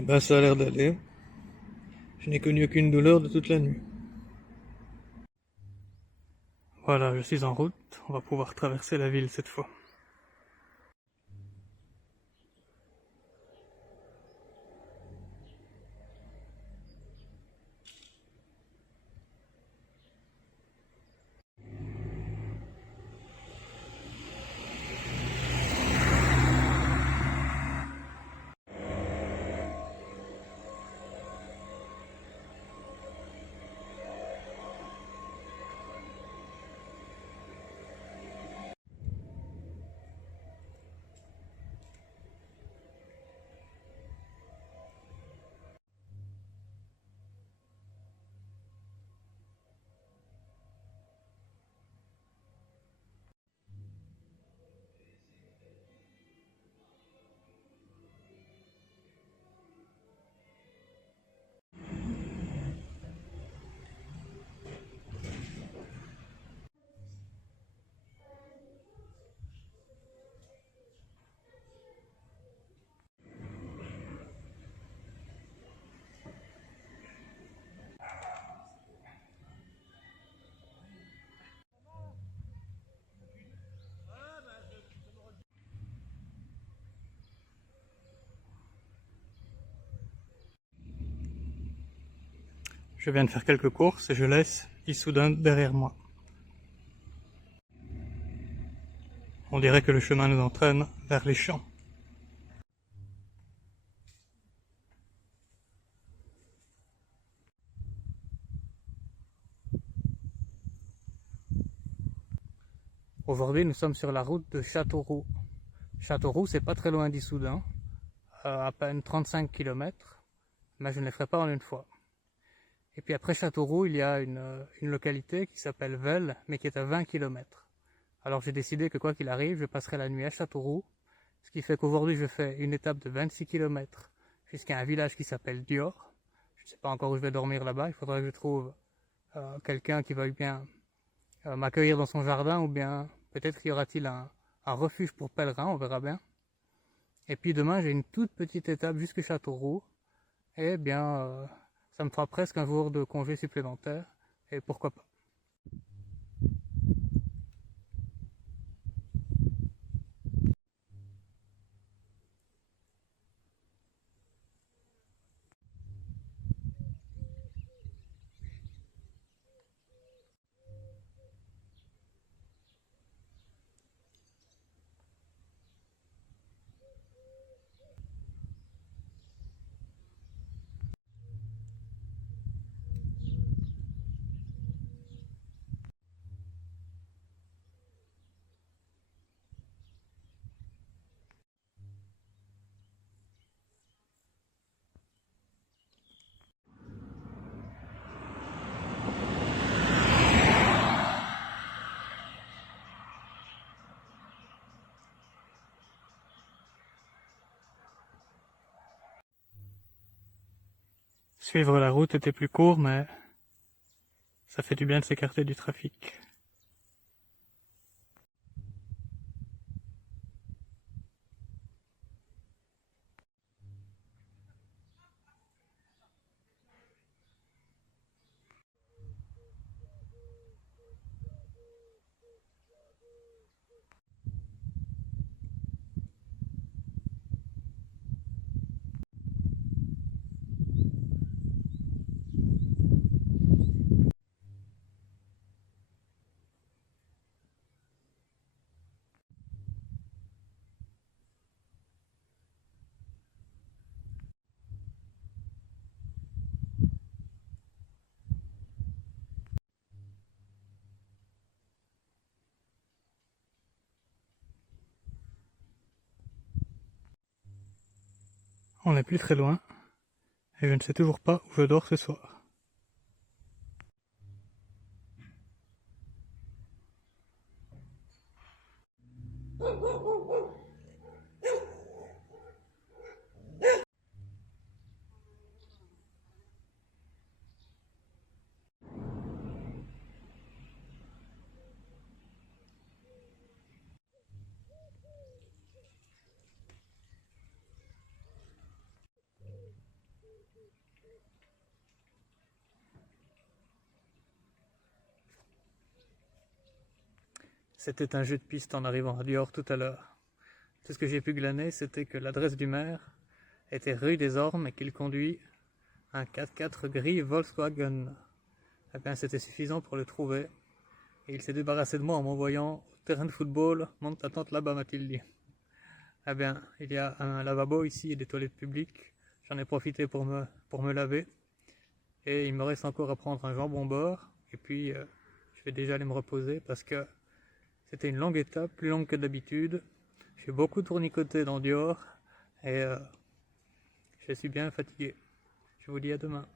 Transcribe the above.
Eh ben, ça a l'air d'aller. Je n'ai connu aucune douleur de toute la nuit. Voilà, je suis en route. On va pouvoir traverser la ville cette fois. Je viens de faire quelques courses et je laisse Issoudun derrière moi. On dirait que le chemin nous entraîne vers les champs. Aujourd'hui, nous sommes sur la route de Châteauroux. Châteauroux, c'est pas très loin d'Issoudun, à peine 35 km, mais je ne les ferai pas en une fois. Et puis après Châteauroux, il y a une localité qui s'appelle Velle, mais qui est à 20 km. Alors j'ai décidé que quoi qu'il arrive, je passerai la nuit à Châteauroux, ce qui fait qu'aujourd'hui je fais une étape de 26 km jusqu'à un village qui s'appelle Dior. Je ne sais pas encore où je vais dormir là-bas, il faudra que je trouve quelqu'un qui veuille bien m'accueillir dans son jardin, ou bien peut-être y aura-t-il un refuge pour pèlerins, on verra bien. Et puis demain, j'ai une toute petite étape jusqu'à Châteauroux, et bien, ça me fera presque un jour de congé supplémentaire, et pourquoi pas. Suivre la route était plus court, mais ça fait du bien de s'écarter du trafic. On n'est plus très loin, et je ne sais toujours pas où je dors ce soir. C'était un jeu de piste en arrivant à Dior tout à l'heure. Tout ce que j'ai pu glaner, c'était que l'adresse du maire était rue des Ormes et qu'il conduit un 4x4 gris Volkswagen. Eh bien, c'était suffisant pour le trouver. Et il s'est débarrassé de moi en m'envoyant au terrain de football. Monte ta tente là-bas, m'a-t-il dit. Eh bien, il y a un lavabo ici et des toilettes publiques. J'en ai profité pour me laver. Et il me reste encore à prendre un jambon beurre. Et puis, je vais déjà aller me reposer parce que c'était une longue étape, plus longue que d'habitude. J'ai beaucoup tournicoté dans Dior et je suis bien fatigué. Je vous dis à demain.